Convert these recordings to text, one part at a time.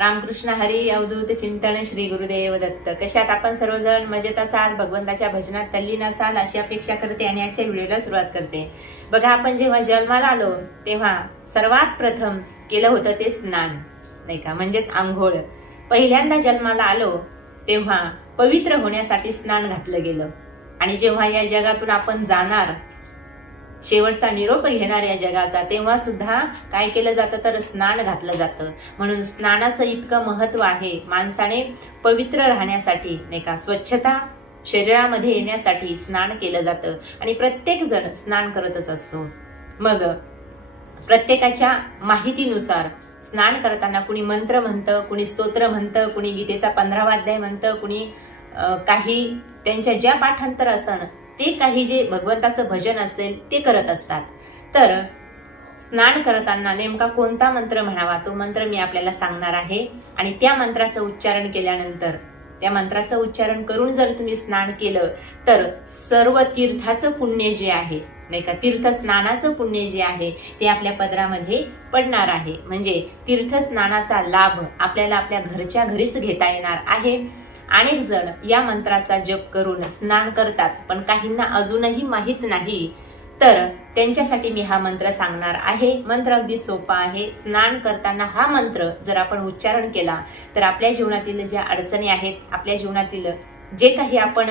रामकृष्ण हरी अवधूत चिंतन श्री गुरुदेव दत्त. कशात आपण सर्वजण मजेत असाल भगवंताच्या भजनात तल्लीन असाल अशी अपेक्षा करते आणि आजच्या व्हिडिओला सुरुवात करते. बघा आपण जेव्हा जन्माला आलो तेव्हा सर्वात प्रथम केलं होतं ते स्नान नाही का? म्हणजेच आंघोळ. पहिल्यांदा जन्माला आलो तेव्हा पवित्र होण्यासाठी स्नान घातलं गेलं. आणि जेव्हा या जगातून आपण जाणार शेवटचा निरोप घेणाऱ्या जगाचा तेव्हा सुद्धा काय केलं जातं? तर स्नान घातलं जातं. म्हणून स्नानाचं इतकं महत्त्व आहे माणसाने पवित्र राहण्यासाठी नाही का? स्वच्छता शरीरामध्ये येण्यासाठी स्नान केलं जातं. आणि प्रत्येक जण स्नान करतच असतो. मग प्रत्येकाच्या माहितीनुसार स्नान करताना कुणी मंत्र म्हणतं कुणी स्तोत्र म्हणतं कुणी गीतेचा पंधरावा अध्याय म्हणतं कुणी काही त्यांच्या ज्या पाठांतर असण ते काही जे भगवंताचं भजन असेल ते करत असतात. तर स्नान करताना नेमका कोणता मंत्र म्हणावा? तो मंत्र मी आपल्याला सांगणार आहे. आणि त्या मंत्राचं उच्चारण केल्यानंतर त्या मंत्राचं उच्चारण करून जर तुम्ही स्नान केलं तर सर्व तीर्थाचं पुण्य जे आहे नाही का तीर्थ स्नानाचं पुण्य जे आहे ते आपल्या पदरामध्ये पडणार आहे. म्हणजे तीर्थ स्नानाचा लाभ आपल्याला आपल्या घरच्या घरीच घेता येणार आहे. अनेक जण या मंत्राचा जप करून स्नान करतात पण काहींना अजूनही माहीत नाही. तर त्यांच्यासाठी मी हा मंत्र सांगणार आहे. मंत्र अगदी सोपा आहे. स्नान करताना हा मंत्र जर आपण उच्चारण केला तर आपल्या जीवनातील ज्या अडचणी आहेत आपल्या जीवनातील जे काही आपण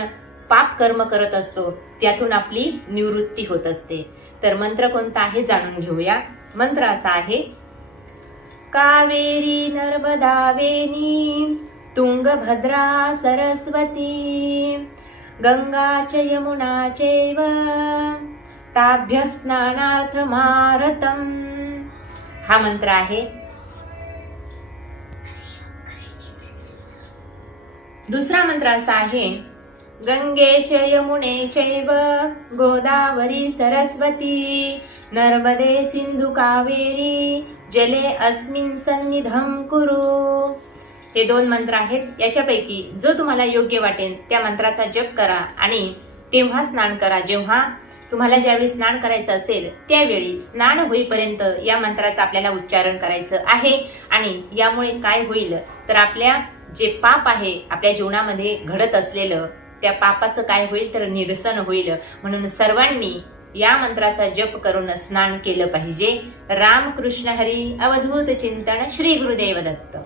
पाप कर्म करत असतो त्यातून आपली निवृत्ती होत असते. तर मंत्र कोणता आहे जाणून घेऊया. मंत्र असा आहे कावेरी नर्मदा वेणी तुङ्गभद्रा सरस्वती। गंगा च यमुना चैव। ताभ्यः स्नानार्थमारतम् हा मंत्र आहे। दुसरा मंत्र असा आहे गंगे च यमुने चैव गोदावरी सरस्वती नर्मदे सिंधू कावेरी जले अस्मिन् सन्निधं कुरु। हे दोन मंत्र आहेत. याच्यापैकी जो तुम्हाला योग्य वाटेल त्या मंत्राचा जप करा आणि तेव्हा स्नान करा. जेव्हा तुम्हाला ज्यावेळी स्नान करायचं असेल त्यावेळी स्नान होईपर्यंत या मंत्राचं आपल्याला उच्चारण करायचं आहे. आणि यामुळे काय होईल? तर आपल्या जे पाप आहे आपल्या जीवनामध्ये घडत असलेलं त्या पापाचं काय होईल? तर निरसन होईल. म्हणून सर्वांनी या मंत्राचा जप करून स्नान केलं पाहिजे. रामकृष्ण हरी अवधूत चिंतन श्री गुरुदेव दत्त.